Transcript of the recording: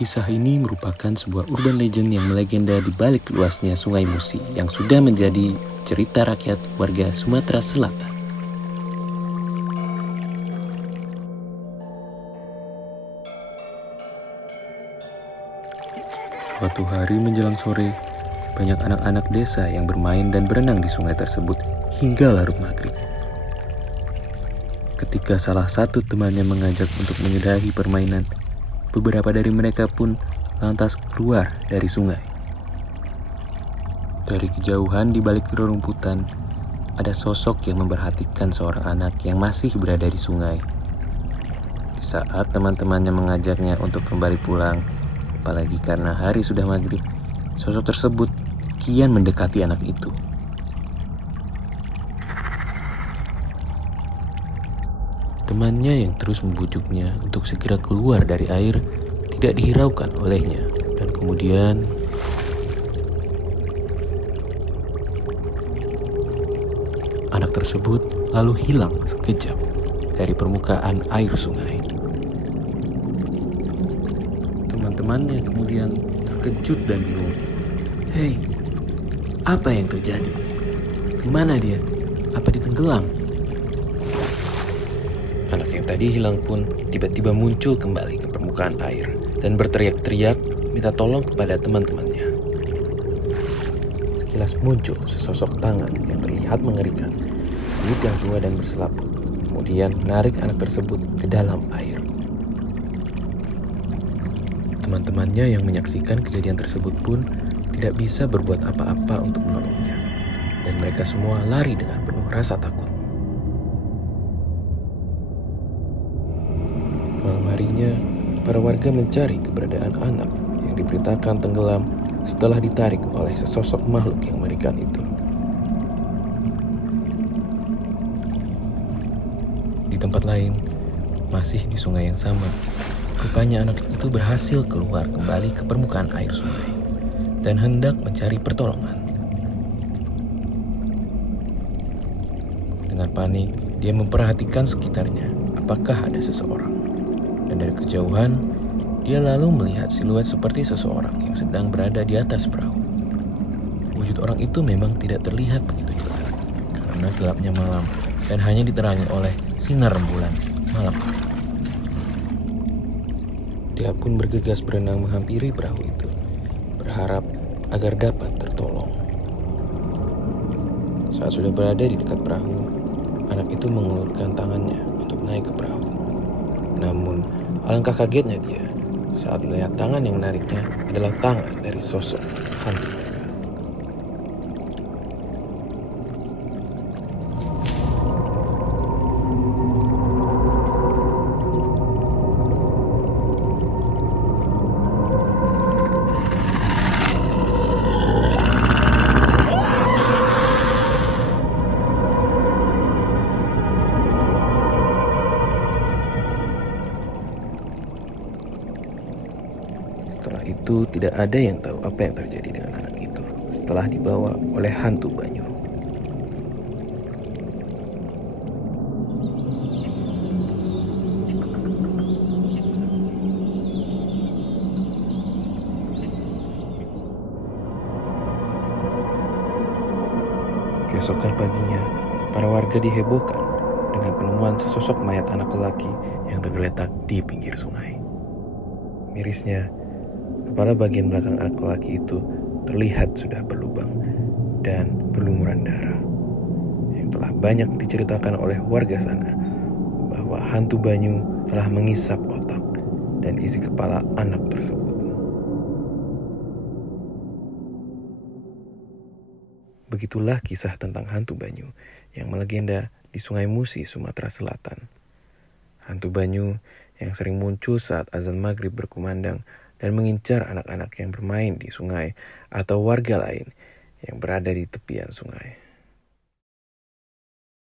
Kisah ini merupakan sebuah urban legend yang melegenda di balik luasnya Sungai Musi yang sudah menjadi cerita rakyat warga Sumatera Selatan. Suatu hari menjelang sore, banyak anak-anak desa yang bermain dan berenang di sungai tersebut hingga larut maghrib. Ketika salah satu temannya mengajak untuk menyudahi permainan, beberapa dari mereka pun lantas keluar dari sungai. Dari kejauhan di balik rerumputan, ada sosok yang memperhatikan seorang anak yang masih berada di sungai. Di saat teman-temannya mengajaknya untuk kembali pulang, apalagi karena hari sudah maghrib, sosok tersebut kian mendekati anak itu. Temannya yang terus membujuknya untuk segera keluar dari air tidak dihiraukan olehnya, dan kemudian anak tersebut lalu hilang sekejap dari permukaan air sungai. Teman-temannya kemudian terkejut dan bingung. "Hei, apa yang terjadi? Kemana dia? Apa ditenggelam?" Anak yang tadi hilang pun tiba-tiba muncul kembali ke permukaan air dan berteriak-teriak minta tolong kepada teman-temannya. Sekilas muncul sesosok tangan yang terlihat mengerikan, kulit yang tua dan berselaput, kemudian menarik anak tersebut ke dalam air. Teman-temannya yang menyaksikan kejadian tersebut pun tidak bisa berbuat apa-apa untuk menolongnya, dan mereka semua lari dengan penuh rasa takut. Malam harinya, para warga mencari keberadaan anak yang diberitakan tenggelam setelah ditarik oleh sesosok makhluk yang mengerikan itu. Di tempat lain, masih di sungai yang sama, rupanya anak itu berhasil keluar kembali ke permukaan air sungai dan hendak mencari pertolongan. Dengan panik, dia memperhatikan sekitarnya, apakah ada seseorang. Dan dari kejauhan, dia lalu melihat siluet seperti seseorang yang sedang berada di atas perahu. Wujud orang itu memang tidak terlihat begitu jelas, karena gelapnya malam dan hanya diterangi oleh sinar rembulan malam hari. Dia pun bergegas berenang menghampiri perahu itu, berharap agar dapat tertolong. Saat sudah berada di dekat perahu, anak itu mengulurkan tangannya untuk naik ke perahu. Namun, alangkah kagetnya dia saat melihat tangan yang menariknya adalah tangan dari sosok hantu. Setelah itu tidak ada yang tahu apa yang terjadi dengan anak itu setelah dibawa oleh hantu Banyu. Keesokan paginya, para warga dihebohkan dengan penemuan sesosok mayat anak lelaki yang tergeletak di pinggir sungai. Mirisnya, kepala bagian belakang anak lelaki itu terlihat sudah berlubang dan berlumuran darah. Yang telah banyak diceritakan oleh warga sana bahwa hantu Banyu telah mengisap otak dan isi kepala anak tersebut. Begitulah kisah tentang hantu Banyu yang melegenda di Sungai Musi, Sumatera Selatan. Hantu Banyu yang sering muncul saat azan maghrib berkumandang dan mengincar anak-anak yang bermain di sungai atau warga lain yang berada di tepian sungai.